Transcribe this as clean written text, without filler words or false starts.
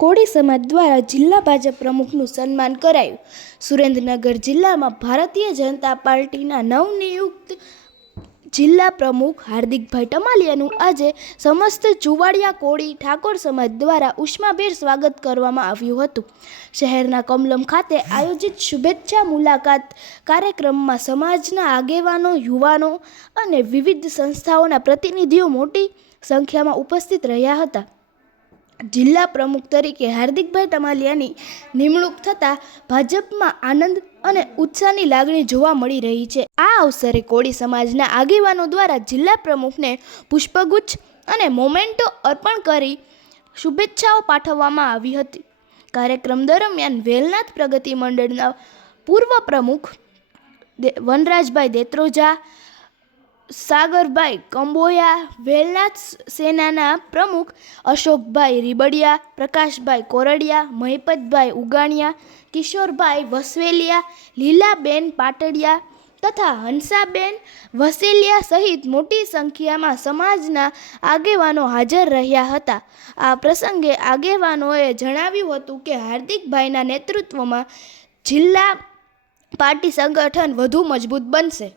કોળી સમાજ દ્વારા જિલ્લા ભાજપ પ્રમુખનું સન્માન કરાયું. સુરેન્દ્રનગર જિલ્લામાં ભારતીય જનતા પાર્ટીના નવનિયુક્ત જિલ્લા પ્રમુખ હાર્દિકભાઈ ટમાલિયાનું આજે સમસ્ત ચુવાડિયા કોળી ઠાકોર સમાજ દ્વારા ઉષ્માભેર સ્વાગત કરવામાં આવ્યું હતું. શહેરના કમલમ ખાતે આયોજિત શુભેચ્છા મુલાકાત કાર્યક્રમમાં સમાજના આગેવાનો, યુવાનો અને વિવિધ સંસ્થાઓના પ્રતિનિધિઓ મોટી સંખ્યામાં ઉપસ્થિત રહ્યા હતા. જિલ્લા પ્રમુખ તરીકે હાર્દિકભાઈ ટમાલિયાની નિમણૂક થતાં ભાજપમાં આનંદ અને ઉત્સાહની લાગણી જોવા મળી રહી છે. આ અવસરે કોળી સમાજના આગેવાનો દ્વારા જિલ્લા પ્રમુખને પુષ્પગુચ્છ અને મોમેન્ટો અર્પણ કરી શુભેચ્છાઓ પાઠવવામાં આવી હતી. કાર્યક્રમ દરમિયાન વેલનાથ પ્રગતિ મંડળના પૂર્વ પ્રમુખ વનરાજભાઈ દેત્રોજા, સાગરભાઈ કંબોયા, વેલનાથ સેનાના પ્રમુખ અશોકભાઈ રીબડિયા, પ્રકાશભાઈ કોરડિયા, મહિપતભાઈ ઉગાણિયા, કિશોરભાઈ વસવેલિયા, લીલાબેન પાટડિયા તથા હંસાબેન વસેલિયા સહિત મોટી સંખ્યામાં સમાજના આગેવાનો હાજર રહ્યા હતા. આ પ્રસંગે આગેવાનોએ જણાવ્યું હતું કે હાર્દિકભાઈના નેતૃત્વમાં જિલ્લા પાર્ટી સંગઠન વધુ મજબૂત બનશે.